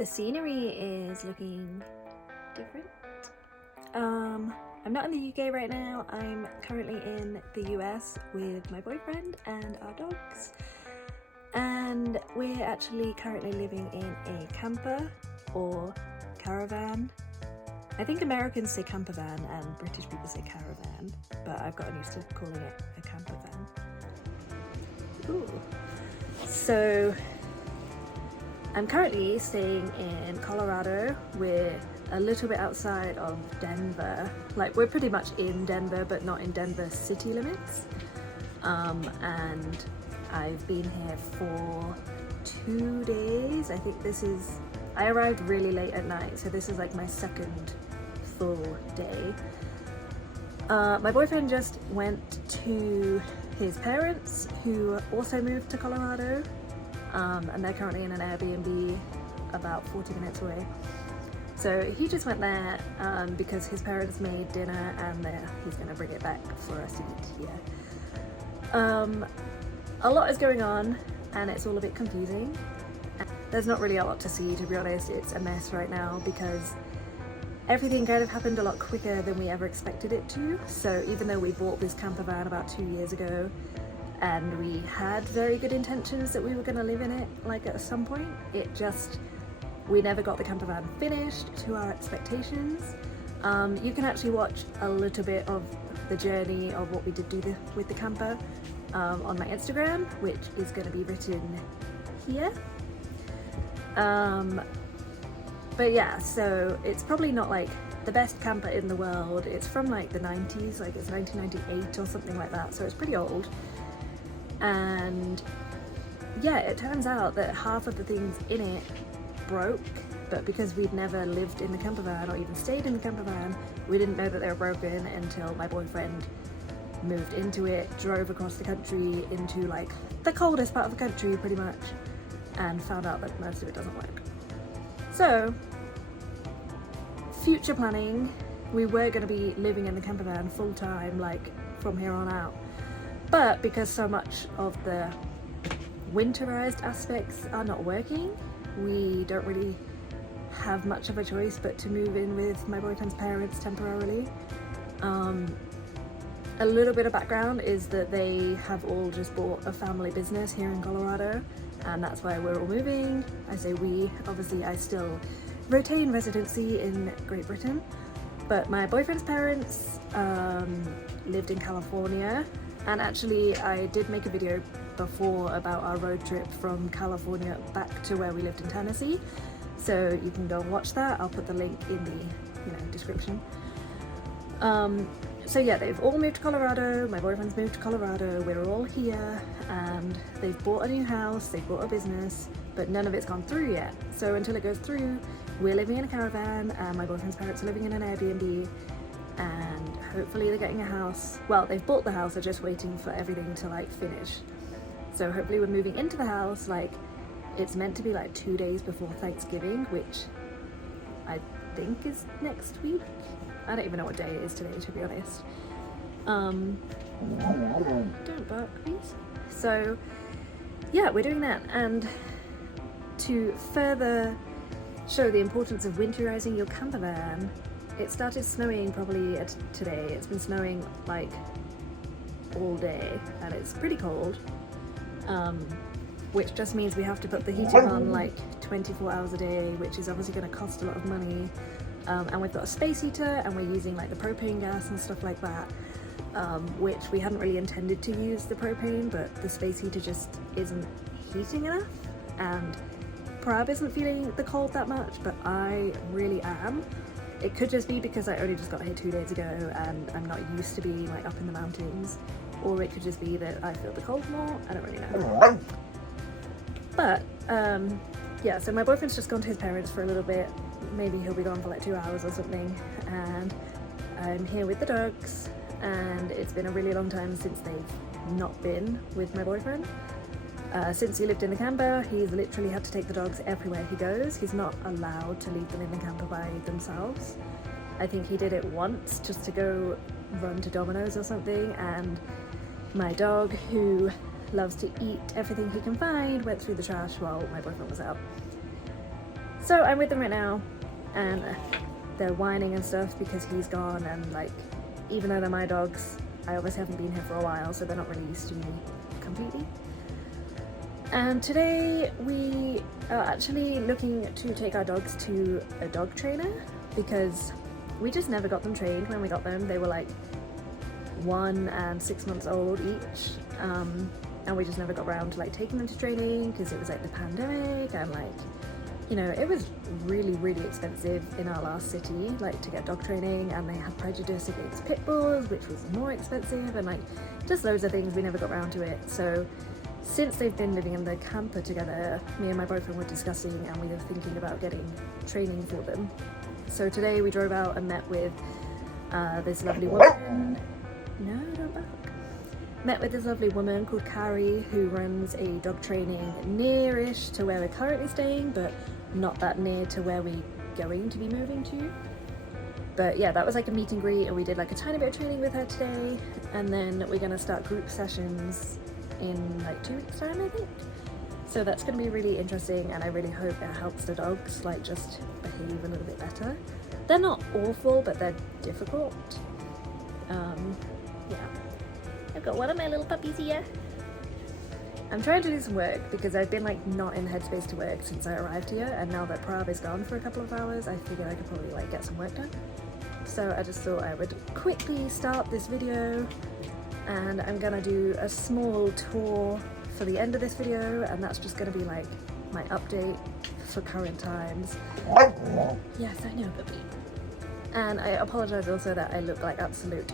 The scenery is looking different. I'm not in the UK right now. I'm currently in the US with my boyfriend and our dogs. And we're actually currently living in a camper or caravan. I think Americans say camper van and British people say caravan, but I've gotten used to calling it a camper van. Ooh. So I'm currently staying in Colorado. We're a little bit outside of Denver. Like, we're pretty much in Denver, but not in Denver city limits. And I've been here for 2 days. I think I arrived really late at night, so this is like my second full day. My boyfriend just went to his parents, who also moved to Colorado, and they're currently in an Airbnb about 40 minutes away. So he just went there because his parents made dinner and he's going to bring it back for us to eat here. A lot is going on and it's all a bit confusing. There's not really a lot to see, to be honest. It's a mess right now because everything kind of happened a lot quicker than we ever expected it to. So even though we bought this camper van about 2 years ago and we had very good intentions that we were going to live in it like at some point, we never got the camper van finished to our expectations. You can actually watch a little bit of the journey of what we did do with the camper on my Instagram, which is going to be written here. But yeah, so it's probably not like the best camper in the world. It's from like the 90s, like it's 1998 or something like that, so it's pretty old. And yeah, it turns out that half of the things in it broke, but because we'd never lived in the camper van or even stayed in the camper van, we didn't know that they were broken until my boyfriend moved into it, drove across the country into like the coldest part of the country pretty much, and found out that most of it doesn't work. So future planning, we were going to be living in the camper van full time, like from here on out, but because so much of the winterized aspects are not working, we don't really have much of a choice but to move in with my boyfriend's parents temporarily. A little bit of background is that they have all just bought a family business here in Colorado, and that's why we're all moving. I say we, obviously I still retain residency in Great Britain, but my boyfriend's parents lived in California, and actually I did make a video before about our road trip from California back to where we lived in Tennessee, so you can go and watch that. I'll put the link in the description. So yeah, they've all moved to Colorado, my boyfriend's moved to Colorado, we're all here, and they've bought a new house, they've bought a business, but none of it's gone through yet. So until it goes through, we're living in a caravan, and my boyfriend's parents are living in an Airbnb, and hopefully they're getting a house. Well, they've bought the house, they're just waiting for everything to like finish. So hopefully we're moving into the house, like it's meant to be like 2 days before Thanksgiving, which I think is next week. I don't even know what day it is today, to be honest. Don't bark, please. So yeah, we're doing that, and to further show the importance of winterizing your camper van, it started snowing probably today. It's been snowing like all day and it's pretty cold, which just means we have to put the heating on like 24 hours a day, which is obviously going to cost a lot of money. And we've got a space heater and we're using like the propane gas and stuff like that, which we hadn't really intended to use the propane, but the space heater just isn't heating enough, and Prab isn't feeling the cold that much, but I really am. It could just be because I only just got here 2 days ago and I'm not used to being like up in the mountains, or it could just be that I feel the cold more. I don't really know. But yeah, so my boyfriend's just gone to his parents for a little bit. Maybe he'll be gone for like 2 hours or something, and I'm here with the dogs, and it's been a really long time since they've not been with my boyfriend. Since he lived in the camper, he's literally had to take the dogs everywhere he goes. He's not allowed to leave them in the camper by themselves. I think he did it once just to go run to Domino's or something, and my dog, who loves to eat everything he can find, went through the trash while my boyfriend was out. So I'm with them right now, and they're whining and stuff because he's gone, and like, even though they're my dogs, I obviously haven't been here for a while, so they're not really used to me completely. And today we are actually looking to take our dogs to a dog trainer because we just never got them trained when we got them. They were like 1 and 6 months old each, and we just never got around to like taking them to training because it was like the pandemic, and like, you know, it was really expensive in our last city, like to get dog training, and they had prejudice against pit bulls, which was more expensive, and like just loads of things. We never got around to it. So since they've been living in the camper together, me and my boyfriend were discussing, and we were thinking about getting training for them. So today we drove out and met with this lovely woman. No, don't bark. Met with this lovely woman called Carrie, who runs a dog training near-ish to where we're currently staying, but not that near to where we're going to be moving to. But yeah, that was like a meet and greet, and we did like a tiny bit of training with her today, and then we're gonna start group sessions in like 2 weeks time, I think. So that's gonna be really interesting, and I really hope it helps the dogs like just behave a little bit better. They're not awful, but they're difficult. Yeah. I've got one of my little puppies here. I'm trying to do some work because I've been like not in the headspace to work since I arrived here, and now that Prav is gone for a couple of hours, I figured I could probably like get some work done. So I just thought I would quickly start this video, and I'm gonna do a small tour for the end of this video, and that's just gonna be like my update for current times. Yes, I know, puppy. And I apologize also that I look like absolute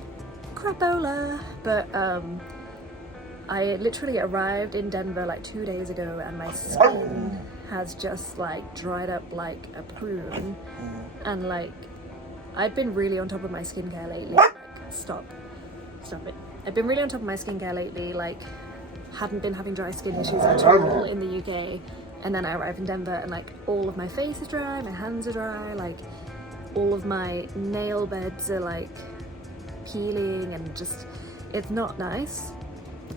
crapola, but I literally arrived in Denver like 2 days ago, and my skin has just like dried up like a prune, and like I've been really on top of my skincare lately. Like, stop it. I've been really on top of my skincare lately, like hadn't been having dry skin issues at all in the UK, and then I arrived in Denver and like all of my face is dry, my hands are dry, like all of my nail beds are like peeling, and just it's not nice.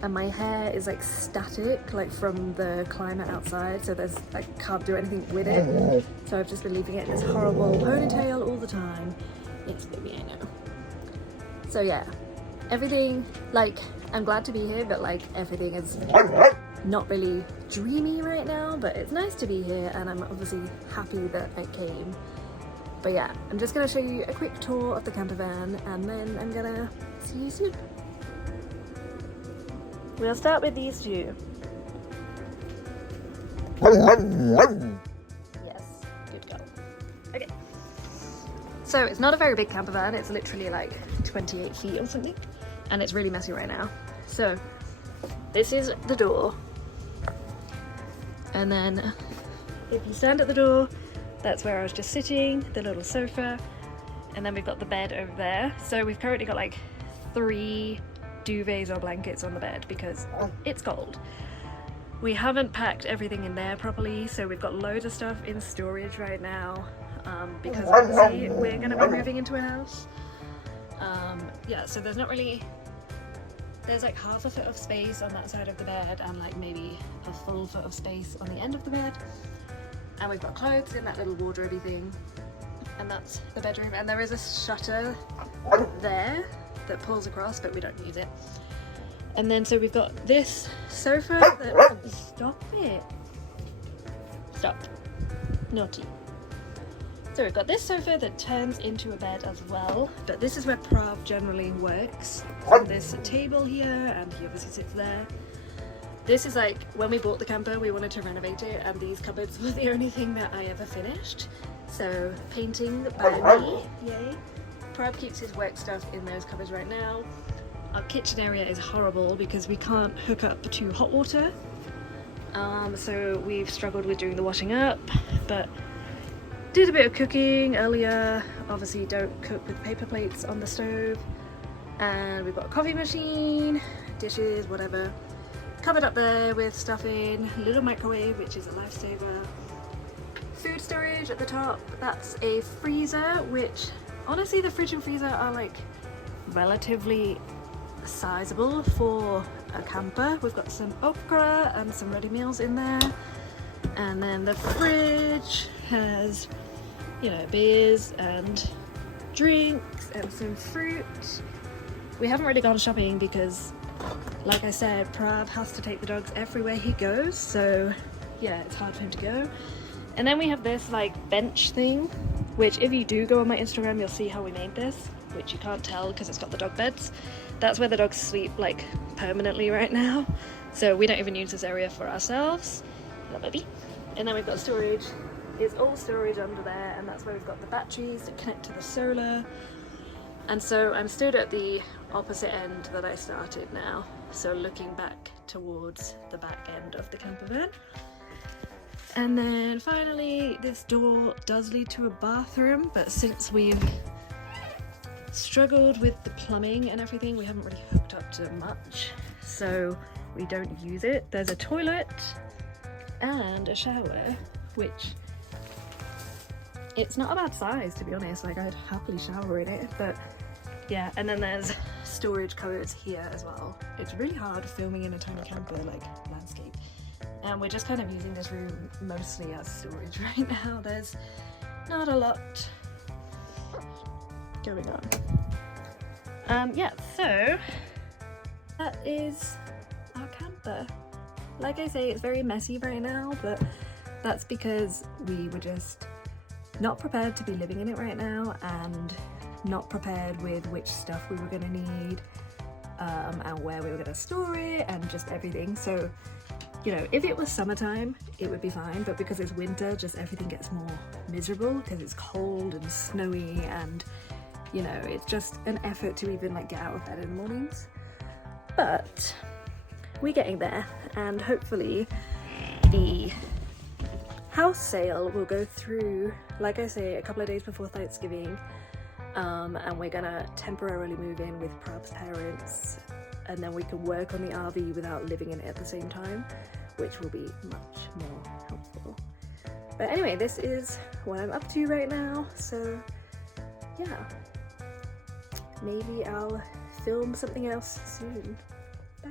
And my hair is like static, like from the climate outside, so there's like can't do anything with it. So I've just been leaving it in this horrible ponytail all the time. It's baby, I know. So yeah, everything, like I'm glad to be here, but like everything is not really dreamy right now, but it's nice to be here, and I'm obviously happy that I came. But yeah, I'm just gonna show you a quick tour of the camper van, and then I'm gonna see you soon. We'll start with these two. Yes, good girl. Okay. So it's not a very big camper van, it's literally like 28 feet or something, and it's really messy right now. So this is the door, and then if you stand at the door, that's where I was just sitting, the little sofa, and then we've got the bed over there. So we've currently got like 3 duvets or blankets on the bed because it's cold. We haven't packed everything in there properly, so we've got loads of stuff in storage right now, because obviously we're going to be moving into a house. Yeah, so there's like half a foot of space on that side of the bed, and like maybe a full foot of space on the end of the bed. And we've got clothes in that little wardrobe thing, and that's the bedroom. And there is a shutter there that pulls across, but we don't use it. And then so we've got this sofa that, stop it, stop, naughty. So we've got this sofa that turns into a bed as well, but this is where Prav generally works. So there's a table here, and he obviously sits there. This is like, when we bought the camper, we wanted to renovate it, and these cupboards were the only thing that I ever finished. So painting by me, yay. Prav keeps his work stuff in those cupboards right now. Our kitchen area is horrible because we can't hook up to hot water. So we've struggled with doing the washing up, but did a bit of cooking earlier. Obviously don't cook with paper plates on the stove. And we've got a coffee machine, dishes, whatever. Cupboard up there with stuff in, little microwave, which is a lifesaver. Food storage at the top, that's a freezer, which honestly the fridge and freezer are like relatively sizable for a camper. We've got some okra and some ready meals in there, And then the fridge has, you know, beers and drinks and some fruit. We haven't really gone shopping because, like I said, Prav has to take the dogs everywhere he goes, so yeah, it's hard for him to go. And then we have this like bench thing, which if you do go on my Instagram, you'll see how we made this, which you can't tell because it's got the dog beds. That's where the dogs sleep like permanently right now, so we don't even use this area for ourselves. Hello, baby. And then we've got storage. It's all storage under there, and that's where we've got the batteries that connect to the solar. And so I'm stood at the opposite end that I started now, so looking back towards the back end of the camper van. And then finally, this door does lead to a bathroom, but since we've struggled with the plumbing and everything, we haven't really hooked up to much, so we don't use it. There's a toilet and a shower, which it's not a bad size, to be honest. Like, I'd happily shower in it, but yeah. And then there's storage cupboards here as well. It's really hard filming in a tiny camper like landscape, and we're just kind of using this room mostly as storage right now. There's not a lot going on. Yeah, so that is our camper. Like I say, it's very messy right now, but that's because we were just not prepared to be living in it right now, and not prepared with which stuff we were going to need, and where we were going to store it, and just everything. So, you know, if it was summertime, it would be fine, but because it's winter, just everything gets more miserable because it's cold and snowy, and you know, it's just an effort to even like get out of bed in the mornings. But we're getting there, and hopefully the house sale will go through, like I say, a couple of days before Thanksgiving, and we're gonna temporarily move in with Prav's parents, and then we can work on the RV without living in it at the same time, which will be much more helpful. But anyway, this is what I'm up to right now, so yeah, maybe I'll film something else soon. Bye.